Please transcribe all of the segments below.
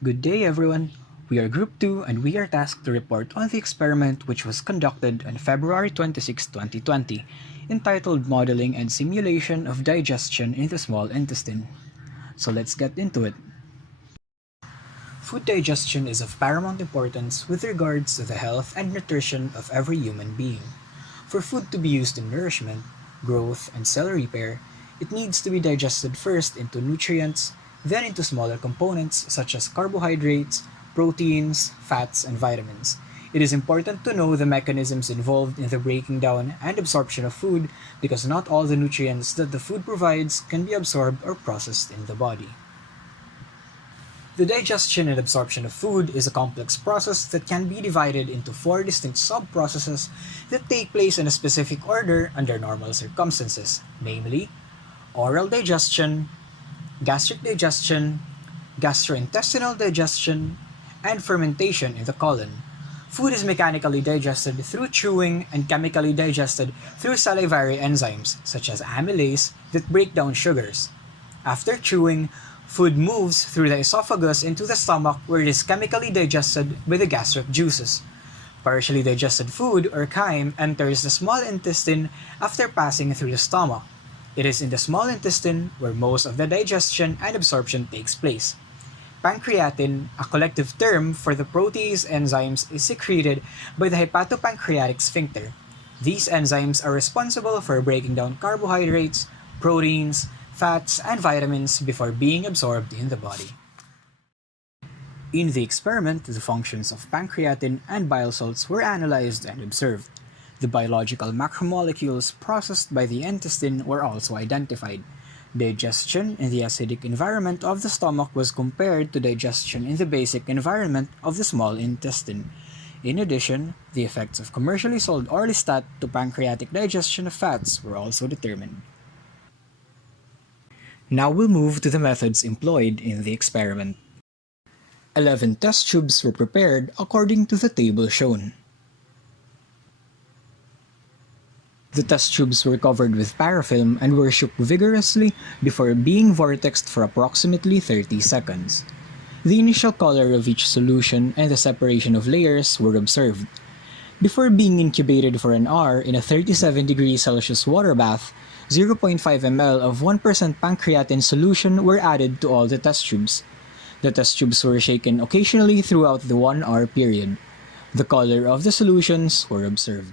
Good day, everyone. We are Group 2 and we are tasked to report on the experiment which was conducted on February 26, 2020, entitled Modeling and Simulation of Digestion in the Small Intestine. So let's get into it. Food digestion is of paramount importance with regards to the health and nutrition of every human being. For food to be used in nourishment, growth, and cell repair, it needs to be digested first into nutrients, then into smaller components such as carbohydrates, proteins, fats, and vitamins. It is important to know the mechanisms involved in the breaking down and absorption of food because not all the nutrients that the food provides can be absorbed or processed in the body. The digestion and absorption of food is a complex process that can be divided into four distinct sub-processes that take place in a specific order under normal circumstances, namely oral digestion, gastric digestion, gastrointestinal digestion, and fermentation in the colon. Food is mechanically digested through chewing and chemically digested through salivary enzymes such as amylase that break down sugars. After chewing, food moves through the esophagus into the stomach where it is chemically digested by the gastric juices. Partially digested food or chyme enters the small intestine after passing through the stomach. It is in the small intestine where most of the digestion and absorption takes place. Pancreatin, a collective term for the protease enzymes, is secreted by the hepatopancreatic sphincter. These enzymes are responsible for breaking down carbohydrates, proteins, fats, and vitamins before being absorbed in the body. In the experiment, the functions of pancreatin and bile salts were analyzed and observed. The biological macromolecules processed by the intestine were also identified. Digestion in the acidic environment of the stomach was compared to digestion in the basic environment of the small intestine. In addition, the effects of commercially sold orlistat to pancreatic digestion of fats were also determined. Now we'll move to the methods employed in the experiment. 11 test tubes were prepared according to the table shown. The test tubes were covered with parafilm and were shook vigorously before being vortexed for approximately 30 seconds. The initial color of each solution and the separation of layers were observed. Before being incubated for an hour in a 37°C water bath, 0.5 ml of 1% pancreatin solution were added to all the test tubes. The test tubes were shaken occasionally throughout the 1-hour period. The color of the solutions were observed.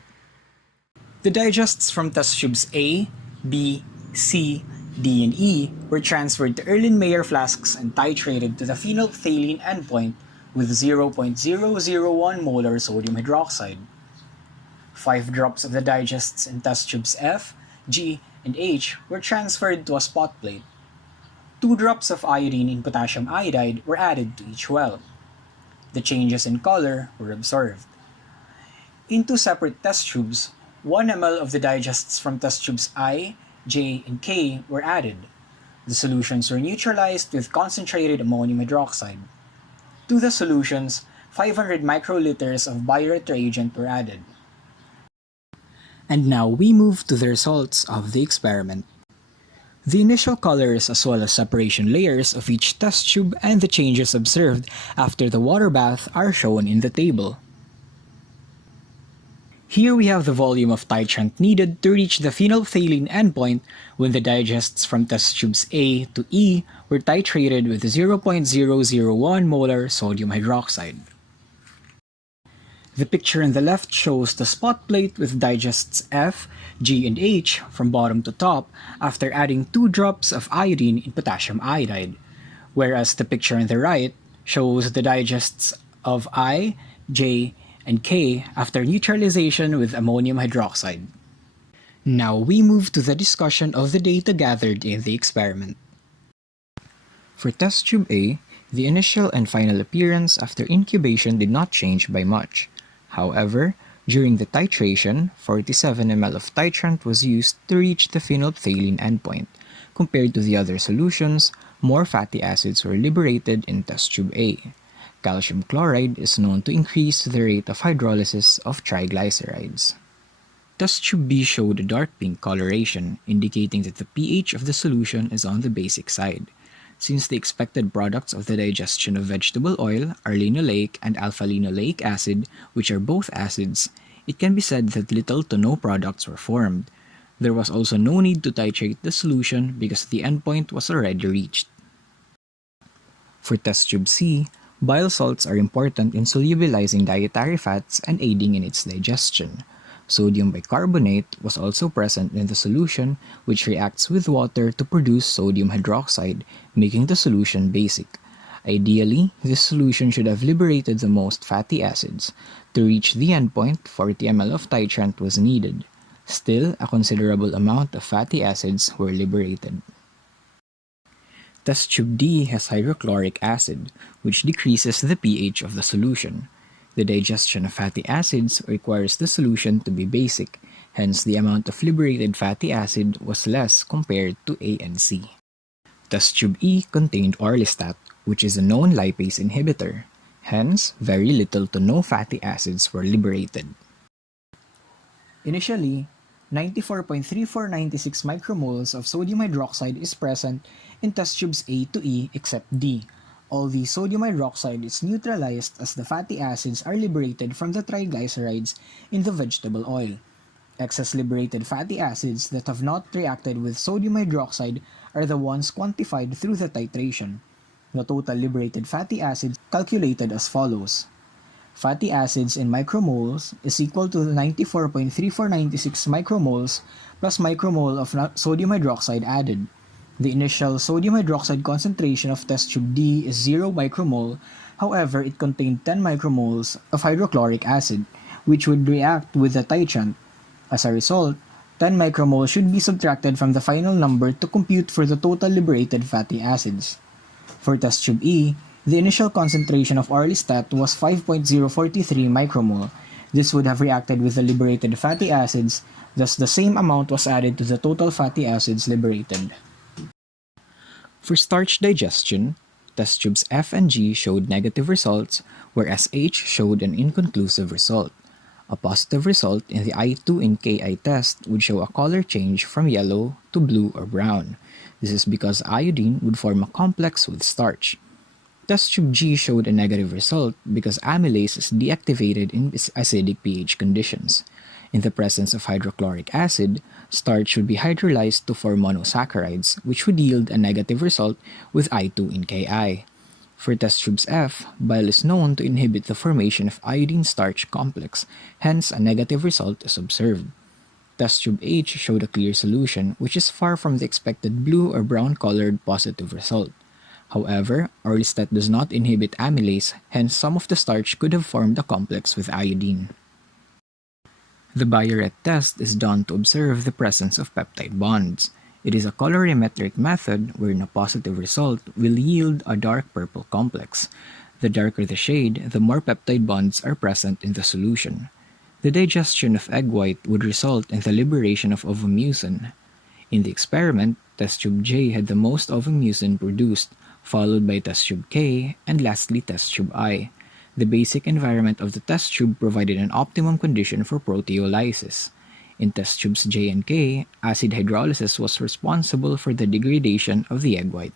The digests from test tubes A, B, C, D, and E were transferred to Erlenmeyer flasks and titrated to the phenolphthalein endpoint with 0.001 molar sodium hydroxide. 5 drops of the digests in test tubes F, G, and H were transferred to a spot plate. 2 drops of iodine in potassium iodide were added to each well. The changes in color were observed. In 2 separate test tubes, 1 ml of the digests from test tubes I, J, and K were added. The solutions were neutralized with concentrated ammonium hydroxide. To the solutions, 500 microliters of biuret reagent were added. And now we move to the results of the experiment. The initial colors as well as separation layers of each test tube and the changes observed after the water bath are shown in the table. Here we have the volume of titrant needed to reach the phenolphthalein endpoint when the digests from test tubes A to E were titrated with 0.001 molar sodium hydroxide. The picture on the left shows the spot plate with digests F, G, and H from bottom to top after adding 2 drops of iodine in potassium iodide, whereas the picture on the right shows the digests of I, J, and K after neutralization with ammonium hydroxide. Now we move to the discussion of the data gathered in the experiment. For test tube A, the initial and final appearance after incubation did not change by much. However, during the titration, 47 ml of titrant was used to reach the phenolphthalein endpoint. Compared to the other solutions, more fatty acids were liberated in test tube A. Calcium chloride is known to increase the rate of hydrolysis of triglycerides. Test tube B showed a dark pink coloration, indicating that the pH of the solution is on the basic side. Since the expected products of the digestion of vegetable oil are linoleic and alpha-linoleic acid, which are both acids, it can be said that little to no products were formed. There was also no need to titrate the solution because the endpoint was already reached. For test tube C, bile salts are important in solubilizing dietary fats and aiding in its digestion. Sodium bicarbonate was also present in the solution, which reacts with water to produce sodium hydroxide, making the solution basic. Ideally, this solution should have liberated the most fatty acids. To reach the endpoint, 40 ml of titrant was needed. Still, a considerable amount of fatty acids were liberated. Test tube D has hydrochloric acid, which decreases the pH of the solution. The digestion of fatty acids requires the solution to be basic, hence the amount of liberated fatty acid was less compared to A and C. Test tube E contained orlistat, which is a known lipase inhibitor. Hence, very little to no fatty acids were liberated. Initially, 94.3496 micromoles of sodium hydroxide is present in test tubes A to E except D. All the sodium hydroxide is neutralized as the fatty acids are liberated from the triglycerides in the vegetable oil. Excess liberated fatty acids that have not reacted with sodium hydroxide are the ones quantified through the titration. The total liberated fatty acids calculated as follows. Fatty acids in micromoles is equal to 94.3496 micromoles plus micromole of sodium hydroxide added. The initial sodium hydroxide concentration of test tube D is 0 micromole, however it contained 10 micromoles of hydrochloric acid, which would react with the titrant. As a result, 10 micromoles should be subtracted from the final number to compute for the total liberated fatty acids. For test tube E, the initial concentration of orlistat was 5.043 micromole. This would have reacted with the liberated fatty acids, thus the same amount was added to the total fatty acids liberated. For starch digestion, test tubes F and G showed negative results, whereas H showed an inconclusive result. A positive result in the I2 in Ki test would show a color change from yellow to blue or brown. This is because iodine would form a complex with starch. Test tube G showed a negative result because amylase is deactivated in acidic pH conditions. In the presence of hydrochloric acid, starch would be hydrolyzed to form monosaccharides, which would yield a negative result with I2 in Ki. For test tubes F, bile is known to inhibit the formation of iodine-starch complex, hence a negative result is observed. Test tube H showed a clear solution, which is far from the expected blue or brown-colored positive result. However, orlistat does not inhibit amylase, hence some of the starch could have formed a complex with iodine. The Biuret test is done to observe the presence of peptide bonds. It is a colorimetric method wherein a positive result will yield a dark purple complex. The darker the shade, the more peptide bonds are present in the solution. The digestion of egg white would result in the liberation of ovomucin. In the experiment, test tube J had the most ovomucin produced, followed by test tube K, and lastly test tube I. The basic environment of the test tube provided an optimum condition for proteolysis. In test tubes J and K, acid hydrolysis was responsible for the degradation of the egg white.